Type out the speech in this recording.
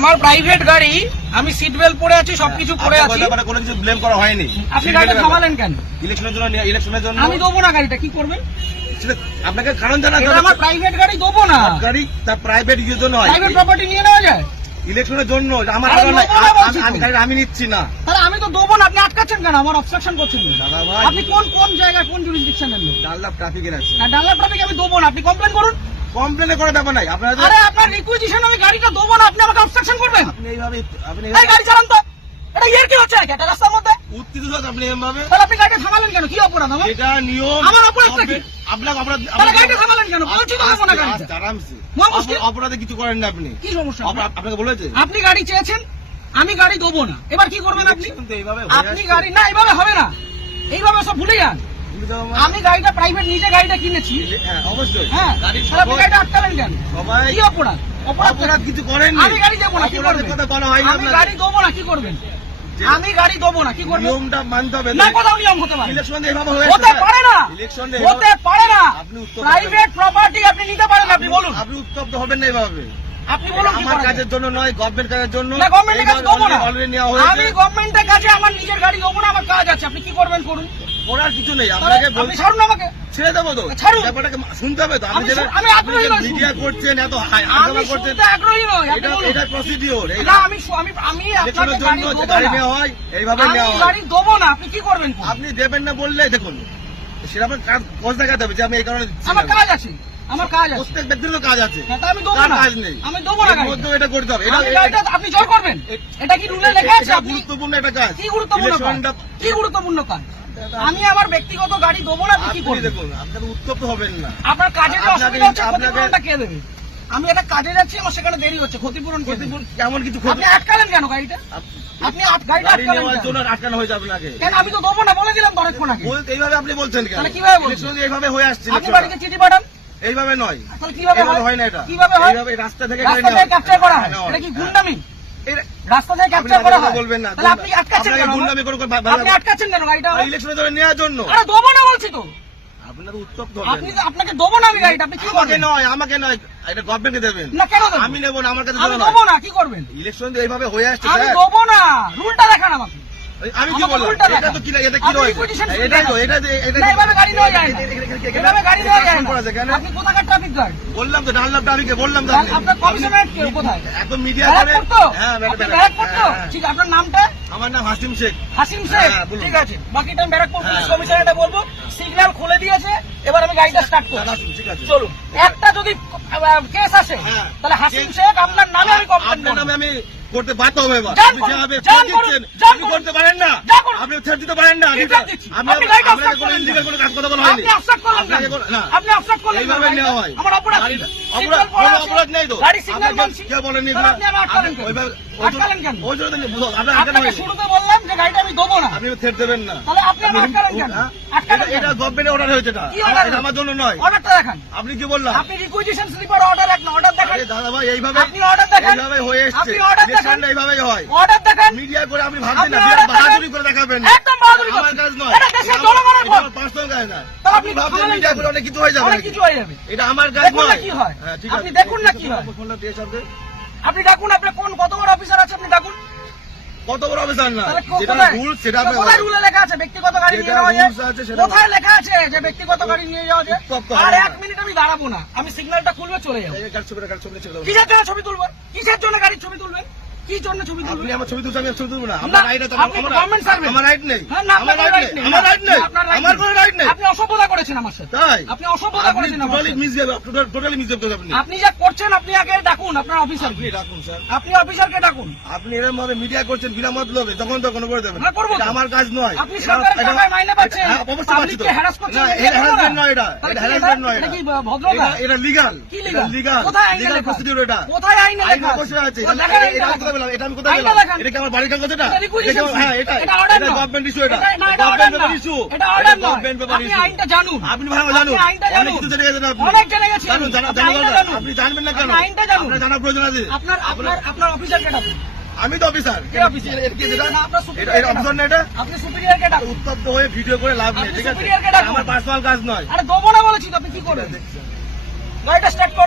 আমার প্রাইভেট গাড়ি, আমি সিট বেল্ট পরে আছি, সবকিছু পরে আছি, কোনো কিছু ব্লেম করা হয়নি। আপনি গাড়িটা থামালেন কেন? ইলেকশনের জন্য আমি দেবো না গাড়িটা, কি করবেন? আপনাকে কারণ জানা, আমার প্রাইভেট গাড়ি দেবো না। গাড়ি তার প্রাইভেট ইউজের জন্য, প্রাইভেট প্রপার্টি নিয়ে নেওয়া যায় ইলেকশনের জন্য। আমার আমি নিচ্ছি না, তাহলে আমি তো দেবো না। আপনি আটকাচ্ছেন কেন? আমার অবস্ট্রাকশন করছেন। দাদা ভাই, আপনি কোন জায়গায়, কোন জুরিসডিকশনের লোক? ডাল্লাভ ট্রাফিকের আছে। ডাল্লাভ ট্রাফিক আমি দেবো না, আপনি কমপ্লেন করুন। কমপ্লেন করার ব্যাপার নাই আপনার। আরে আপনার রিকুইজিশন আমি গাড়িটা দেবো না, আপনি আমাকে অবস্ট্রাকশন করবেন? আপনি এইভাবে এই গাড়ি চালান তো, এটা ইয়ার কি হচ্ছে নাকি একটা রাস্তার মধ্যে? উত্তেজিত আপনি এভাবে, তাহলে আপনি গাড়িটা থামালেন কেন? কি অপরাধ আমার? এটা নিয়ম। আমার অপরাধটা কি? আপনাকে অপরাধ, তাহলে গাড়িটা থামালেন কেন? বলছি তো দেবো না গাড়িটা। আরামসে, মহামুশকিল। অপরাধে কিছু করেন না আপনি। কি সমস্যা? আপনাকে বলেছে আপনি গাড়ি চেয়েছেন, আমি গাড়ি দেবো না, এবার কি করবেন আপনি? এইভাবে আপনি গাড়ি না, এইভাবে হবে না, এইভাবে সব ভুলে যান। আমি গাড়িটা প্রাইভেট, নিজে গাড়িটা কিনেছি। হ্যাঁ অবশ্যই। হ্যাঁ, তাহলে আপনি গাড়িটা আটকালেন কেন? সবাই কি অপরাধ? অপরাধ কিছু করেন। আমি গাড়ি দেবো না, কি করবেন? কথা বলা হয়নি। আমি গাড়ি দেবো না, কি করবেন? আমি গাড়ি দেবো না, কি করবেন? নিয়মটা মানতে হবে না, কোথাও নিয়ম হতে পারে? ইলেকশন এইভাবে হতে পারে না, ইলেকশন হতে পারে না। আপনি উত্তপ্ত প্রাইভেট প্রপার্টি আপনি নিতে পারেন, আপনি বলুন। আপনি উত্তপ্ত হবেন না এইভাবে। আপনি বলুন কি আমার করা কাজের যায়? জন্য নয়, গভর্নমেন্ট কাজের জন্য। না, গভর্নমেন্টের কাছে দেবো না। অলরেডি নেওয়া হয়েছে। আমি গভর্নমেন্টের কাছে আমার নিজের গাড়ি দেবো না, আমার কাজ আছে। আপনি কি করবেন করুন, করার কিছু নেই। আপনাকে আপনি ছাড়ুন আমাকে। ছেড়ে দেবো তো, ছাড়ুন। ব্যাপারটাকে শুনতে হবে তো। আমি আগ্রহী নই। মিডিয়া করছেন, এত আমি হাঙ্গামা করছেন, শুনতে আগ্রহী নই, আপনি বলুন। এটা প্রসিডিওর। না, আমি আপনাকে গাড়ি দেবো গাড়ি না। নেওয়া হয়, এইভাবে আমি নেওয়া হয়। গাড়ি দেবো না, আপনি কি করবেন করুন। আপনি দেবেন না বললে দেখুন, সেটা আপনার কাজ দেখাতে হবে যে আমি এই কারণে দিচ্ছি আমার না। কাজ আছে, আমার কাজ আছে। প্রত্যেক ব্যক্তির তো কাজ আছে, হ্যাঁ, তা আমি দেবো কার না, কাজ নেই? আমি দেবো না এর গাড়িটা। মধ্যেও এটা করতে হবে। আমি গাড়িটা আপনি জোর করবেন, এটা কি রুলে লেখা আছে? এটা আপনি গুরুত্বপূর্ণ একটা কাজ। কি গুরুত্বপূর্ণ কাজ? ইলেকশনটা কি গুরুত্বপূর্ণ কাজ? আমি আমার ব্যক্তিগত গাড়ি দেবো না, আপনি কি আপনি করবেন? দেখুন, আপনার উত্তপ্ত হবেন না। আপনার কাজে যে আপনাকে- অসুবিধা হচ্ছে, আপনাকে- ক্ষতিপূরণটা কে দেবে? আমি একটা কাজে যাচ্ছি, আমার সেখানে দেরি হচ্ছে, ক্ষতিপূরণ কে দেবে? কেমন কিছু আপনি আটকালেন কেন গাড়িটা? আপনি গাড়িটা গাড়ি আটকালেন নেওয়ার কেন? জন্য আটকানো হয়েছে আপনাকে। কেন আমি তো দেবো না বলে দিলাম তো অনেকক্ষণ আগে। এইভাবে আপনি বলছেন কেন? তাহলে কিভাবে বলছেন? ইলেকশন এইভাবে হয়ে আসছে। আপনি ইলেকশন বাড়িতে চিঠি পাঠান, এইভাবে নয়, তাহলে কিভাবে এইভাবে হয়? হয় না। এটা কিভাবে হয়? এইভাবে রাস্তা থেকে রাস্তা থেকে ক্যাপচার করা হয়, এটা কি গুন্ডামি? রাস্তা থেকে ক্যাপচার করা হয়, বলবেন না। তাহলে আপনি আটকাচ্ছেন কেন? গুন্ডামি করে আপনি আটকাচ্ছেন কেন গাড়িটা? ইলেকশনের জন্য নেওয়ার জন্য। আরে দেবো না বলছি তো। আপনার উত্তপ্ত আপনি আপনাকে দেবো না আমি গাড়িটা, আপনি কি আমাকে করবেন? নয়, আমাকে নয়, এটা গভর্নমেন্টকে দেবেন। না, কেন দেবো? আমি নেবো না, আমার কাছে আমি দেবো না, কি করবেন? ইলেকশন এইভাবে হয়ে আসছে। আমি স্যার। দেবো না, রুলটা দেখান আমাকে। আমি কি আমাকে বললাম? উল্টা এটা দেখান। তো কি এটা কি আপনি রয়েছে? requisition এটাই তো, দেখান। এটা না, এভাবে গাড়ি নেওয়া যায় না। এভাবে গাড়ি নেওয়া যায় করা আছে কেন? না। আপনি কোথাকার ট্রাফিক গার্ড? বললাম তো, ডানলাভ ট্রাফিকে বললাম তো। আপনার কমিশনারেট কে কোথায়? একদম মিডিয়া করে। ব্যারাকপুর তো? হ্যাঁ, আপনি ব্যারাকপুর তো? হ্যাঁ। ঠিক, আপনার নামটা? আমার নাম হাসিম শেখ। হাসিম শেখ? হ্যাঁ, বলুন। ঠিক আছে, বাকিটা আমি ব্যারাকপুর পুলিশ হ্যাঁ। কমিশনারেটে বলবো। সিগন্যাল খুলে দিয়েছে, এবার আমি গাড়িটা স্টার্ট করব। ঠিক আছে, চলুন। একটা যদি কেস আসে, হ্যাঁ। তাহলে হাসিম শেখ আপনার নামে আমি কমপ্লেন আপনার করব। নামে আমি করতে বাধ্য হবে এবার। যান আপনি করুন, যেভাবে যান ফের করুন, দিচ্ছেন, যান আপনি করুন। করতে পারেন না। যান করুন। আপনি ছেড়ে দিতে পারেন না। কি ছেড়ে দিচ্ছি? আমি আপনি গাড়িটা আপনাকে obstruct কোনো করলেন illegal কেন? কোনো কাজ কথা বলা হয়নি। আপনি obstruct করলেন আপনাকে কেন? না। আপনি obstruct করলেন কেন? এইভাবে নেওয়া হয়। আমার অপরাধ কি? গাড়ি- সিগন্যাল পড়ে আছে। অপরাধ নেই তো। গাড়ি সিগন্যাল আপনাকে মানছি। কে বলেনি? তাহলে আপনি আমার আটকালেন কেন? ওইভাবে- আটকালেন কেন? ওই জন্য তো আপনার আটকানো আপনাকে হয়নি। শুরুতে বললাম যে গাড়িটা আমি দেবো না। আপনি ছেড়ে দেবেন না। তাহলে আপনি আমার আটকালেন কেন? হ্যাঁ? আটকালেন কেন? এটা গভর্নমেন্টের অর্ডার হয়েছে। এটা কি order? এটা আমার জন্য নয়। অর্ডারটা দেখান। আপনি কি বললাম? আপনি রিকুইজিশন স্লিপার অর্ডার রাখেন, অর্ডার দেখান। আরে দাদা ভাই, এইভাবে আপনি অর্ডার দেখান। এইভাবে হয়ে এসছে। আপনি order দেখান। ইলেকশনটা এইভাবেই হয়। অর্ডার দেখান। মিডিয়া করে আপনি ভাবছেন আপনি না, order বাহাদুরি দেখান। করে দেখাবেন। একদম বাহাদুরি আমার করছেন। কাজ নয়। এটা দেশের জনগণের ভোট। পার্সোনাল কাজ না। তাহলে আপনি ভাবছেন থামালেন মিডিয়া কেন? করে অনেক কিছু হয়ে যাবে। অনেক কিছু হয়ে যাবে। এটা আমার কাজ দেখুন না নয়। কি হয়। হ্যাঁ, ঠিক আপনি আছে। দেখুন না কি হয়। ফোনটা দিয়ে সাথে। আপনি ডাকুন, আপনার কত বড় অফিসার আছে আপনি ডাকুন। কত বড় অফিসার না? তাহলে যেটা কোথায়? রুল সেটা তো কোথায় রুলে লেখা আছে ব্যক্তিগত গাড়ি নিয়ে যেটা যাওয়া যায়? rules আছে সেটা কোথায় লেখা আছে যে ব্যক্তিগত গাড়ি নিয়ে যাওয়া যায়? উত্তপ্ত আর হবে এক না। মিনিট আমি দাঁড়াবো না, আমি সিগন্যালটা খুলবে চলে যাবো। এই কাজ ছবি ছেড়ে দাও। কিসের জন্য ছবি তুলবেন? কিসের জন্য গাড়ির ছবি তুলবেন? কি জন্য ছবি আপনি তুলবেন? আমার ছবি তুলছেন, আমি ছবি তুলবো না। না, আমার রাইট আছে। আপনি গভর্নমেন্ট সার্ভেন্ট। আমার রাইট নেই। হ্যাঁ, না, আমার আপনার রাইট right নেই। নেই। আমার রাইট নেই। না, আপনার right আমার নেই। কোনো রাইট নেই। আপনি অসভ্যতা করেছেন আমার সাথে। তাই আপনি অসভ্যতা করেছেন আমার টোটালি সাথে। মিসবিহেভ, টোটালি মিসবিহেভ করেছেন আপনি। আপনি যা করছেন, আপনি আগে ডাকুন আপনার অফিসারকে। আপনি ডাকুন স্যার। আপনি অফিসারকে ডাকুন। আপনি এরকম ভাবে মিডিয়া করছেন বিনা মতলবে, তখন করে দেবেন। হ্যাঁ, করবো তো। এটা আমার কাজ নয়। আপনি সরকারের টাকায় মাইনে পাচ্ছেন, হ্যাঁ, অবশ্যই পাচ্ছি তো। পাবলিককে হ্যারাস করছেন, না, এটা এটা করবো না। harassment নয় এটা। তাহলে এটা কি harassment নয় এটা এটা। কি ভদ্রতা? এটা legal। কি এটা legal? legal। কোথায় আইনে Legal লেখা? procedure এটা। কোথায় আইনে আইন লেখা? অবশ্যই আছে। ও, দেখান আইনটা এটা আমি দেখান। কোথায় পেলাম? এটা আমি কোথায় আইনটা পেলাম? দেখান। এটা কি আমার বাড়ির কাগজ এটা? এটা requisition হ্যাঁ, এটা এটা order নয়। গভর্নমেন্ট ইস্যু এটা। না, এটা order গভর্নমেন্ট নয়। Paper issue. এটা order নয়। গভর্নমেন্ট পেপার আপনি ইস্যু। আইনটা জানুন। আপনি ভালো জানুন। আপনি আইনটা অনেক জানুন। কিছু জেনে গেছেন আপনি। অনেক জেনে গেছেন। জানুন, আপনি আইনটা জানুন। জানুন। আপনি জানবেন না কেন? আপনি আইনটা জানুন। আপনার জানার প্রয়োজন আছে। আপনার অফিসারকে ডাকুন। আমি তো অফিসার। কে অফিসার? এর কি এটা? না, আপনার superior এটা অফিসার না এটা? আপনি সুপিরিয়রকে ডাকুন। উত্তপ্ত হয়ে ভিডিও করে লাভ নেই, আপনি ঠিক আছে? superior কে ডাকুন। আমার পার্সোনাল কাজ নয়। আরে দেবো না বলেছি তো, আপনি কি করবেন? গাড়িটা স্টার্ট করুন।